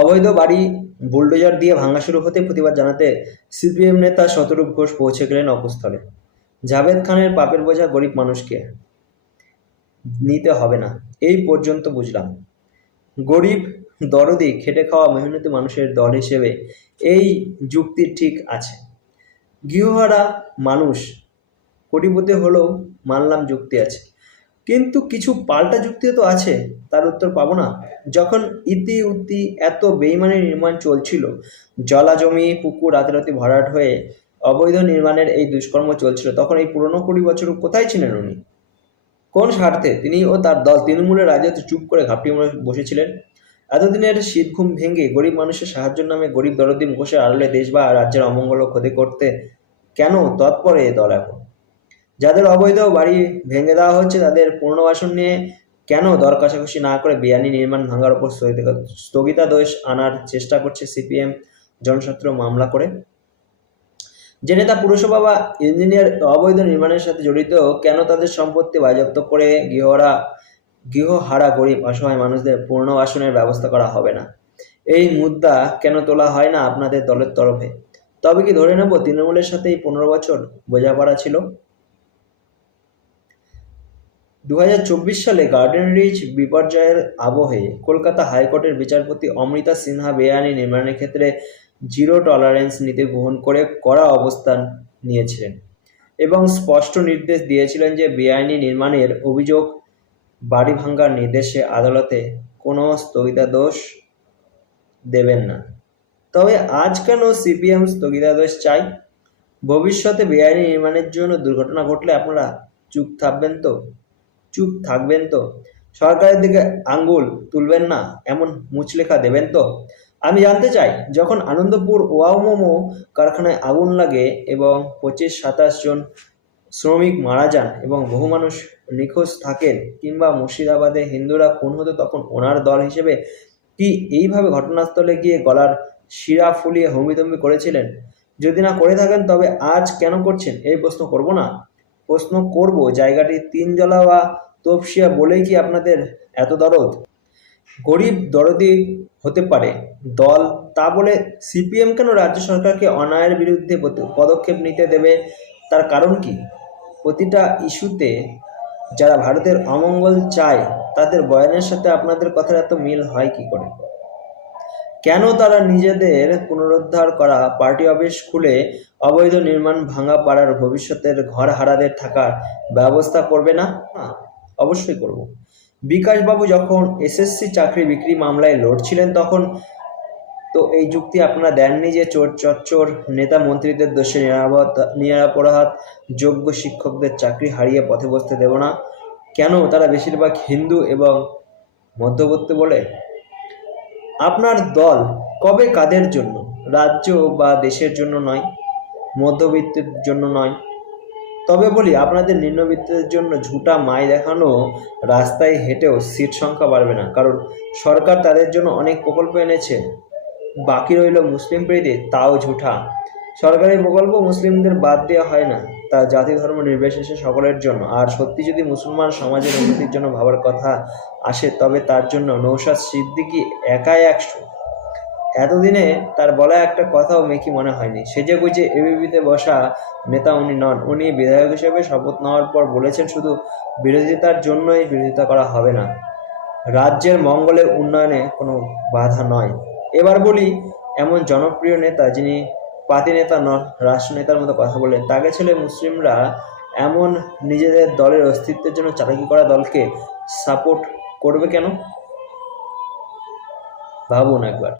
অবৈধ বাড়ি বুলডোজার দিয়ে ভাঙা শুরু হতে প্রতিবাদ জানাতে সিপিএম নেতা শতরূপ ঘোষ পৌঁছে গেলেন অকুস্থলে। জাভেদ খানের পাপের বোঝা গরিব মানুষকে নিতে হবে না, এই পর্যন্ত বুঝলাম। গরিব, দরদি, খেটে খাওয়া মেহনতি মানুষের দল হিসেবে এই যুক্তি ঠিক আছে। গৃহহারা মানুষ কোটিপতি হলেও মানলাম যুক্তি আছে, কিন্তু কিছু পাল্টা যুক্তিও তো আছে, তার উত্তর পাবো না। যখন ইতি উতি এত বেইমানি নির্মাণ চলছিল, জলা জমি পুকুর রাতারাতি ভরাট হয়ে অবৈধ নির্মাণের এই দুষ্কর্ম চলছিল, তখন এই পুরনো 20 বছর কোথায় ছিলেন উনি? কোন স্বার্থে তিনি ও তার দল তৃণমূলের রাজত্বে চুপ করে ঘাপটি বসেছিলেন? এতদিনের শীত ঘুম ভেঙে গরিব মানুষের সাহায্যের নামে গরিব দরদি মুখোশের আড়ালে দেশ বা রাজ্যের অমঙ্গল ও ক্ষতি করতে কেন তৎপর এ দল এখন? যাদের অবৈধ বাড়ি ভেঙে দেওয়া হচ্ছে তাদের পুনর্বাসন নিয়ে কেন দর কষাকষি না করে বেআইনি নির্মাণ ভাঙার উপর স্থগিতাদেশ আনার চেষ্টা করছে সিপিএম জনস্বার্থ মামলা করে? যে নেতা পুরসভা বা ইঞ্জিনিয়ার অবৈধ নির্মাণের সাথে জড়িত, কেন তাদের সম্পত্তি বাজেয়াপ্ত করে গৃহহারা গরিব অসহায় মানুষদের পুনর্বাসনের ব্যবস্থা করা হবে না? এই মুদ্রা কেন তোলা হয় না আপনাদের দলের তরফে? তবে কি ধরে নেব তৃণমূলের সাথে এই 15 বছর বোঝাপড়া ছিল? 2024 সালে গার্ডেন রিচ বিপর্যয়ের আবহে কলকাতা হাইকোর্টের বিচারপতি অমৃতা সিনহা বেআইনি নির্মাণের ক্ষেত্রে জিরো টলারেন্স নীতি গ্রহণ করে কড়া অবস্থান নিয়েছিলেন এবং স্পষ্ট নির্দেশ দিয়েছিলেন যে বেআইনি নির্মাণের অভিযোগ বাড়ি ভাঙার নির্দেশে আদালতে কোনো স্থগিতাদেশ দেবেন না। তবে আজ কেন সিপিএম স্থগিতাদেশ চাই? ভবিষ্যতে বেআইনি নির্মাণের জন্য দুর্ঘটনা ঘটলে আপনারা চুপ থাকবেন তো? সরকারের দিকে আঙ্গুল তুলবেন না, এমন মুচলেখা দেবেন তো? আমি জানতে চাই, যখন আনন্দপুর ওয়াও মোমো কারখানায় আগুন লাগে এবং 25-27 জন শ্রমিক মারা যান এবং বহু মানুষ নিখোঁজ থাকেন, কিংবা মুর্শিদাবাদে হিন্দুরা খুন হতো, তখন ওনার দল হিসেবে কি এইভাবে ঘটনাস্থলে গিয়ে গলার শিরা ফুলিয়ে হমিদমি করেছিলেন? যদি না করে থাকেন তবে আজ কেন করছেন এই প্রশ্ন করব না? প্রশ্ন করব, জায়গাটি তিনজলা বা তপসিয়া বলেই কি আপনাদের এত দরদ? গরিব দরদি হতে পারে দল, তা বলে সিপিএম কেন রাজ্য সরকারকে অন্যায়ের বিরুদ্ধে পদক্ষেপ নিতে দেবে? তার কারণ কি? প্রতিটা ইস্যুতে যারা ভারতের অমঙ্গল চায় তাদের বয়ানের সাথে আপনাদের কথার এত মিল হয় কি করে? কেন তারা নিজেদের পুনরুদ্ধার করা পার্টি অফিস খুলে অবৈধ নির্মাণ ভাঙা পাড়ার ভবিষ্যতের ঘর হারাদের থাকার ব্যবস্থা করবে না? অবশ্যই করব। বিকাশবাবু যখন এসএসসি চাকরি বিক্রি মামলায় লড়ছিলেন, তখন তো এই যুক্তি আপনারা দেননি যে চোর নেতা মন্ত্রীদের দোষে নিরাপরাধ যোগ্য শিক্ষকদের চাকরি হারিয়ে পথে বসতে দেব না। কেন তারা বেশিরভাগ হিন্দু এবং মধ্যবর্তী বলে? আপনার দল কবে কাদের জন্য? রাজ্য বা দেশের জন্য নয়, মধ্যবিত্তের জন্য নয়। তবে বলি, আপনাদের নিম্নবিত্তের জন্য ঝুটা মাই দেখানো রাস্তায় হেঁটেও সিট সংখ্যা বাড়বে না, কারণ সরকার তাদের জন্য অনেক প্রকল্প এনেছে। বাকি রইল মুসলিম প্রীতি, তাও ঝুঠা। সরকারি প্রকল্প মুসলিমদের বাদ দেওয়া হয় না, তা জাতি ধর্ম নির্বিশেষে সকলের জন্য। আর সত্যি যদি মুসলমান সমাজের উন্নতির জন্য ভাবার কথা আসে, তবে তার জন্য নৌশাদ সিদ্দিকী একাই 100। এতদিনে তার বলা একটা কথাও মেকি মনে হয়নি। সেজে গুজে এবিপিতে বসা নেতা উনি নন। উনি বিধায়ক হিসেবে শপথ নেওয়ার পর বলেছেন, শুধু বিরোধিতার জন্যই বিরোধিতা করা হবে না, রাজ্যের মঙ্গলের উন্নয়নে কোনো বাধা নয়। এবার বলি, এমন জনপ্রিয় নেতা যিনি পাতি নেতা নন, রাষ্ট্রনেতার মতো কথা বলেন, তাকে ছেলে মুসলিমরা এমন নিজেদের দলের অস্তিত্বের জন্য চালাকি করা দলকে সাপোর্ট করবে কেন? ভাবুন একবার।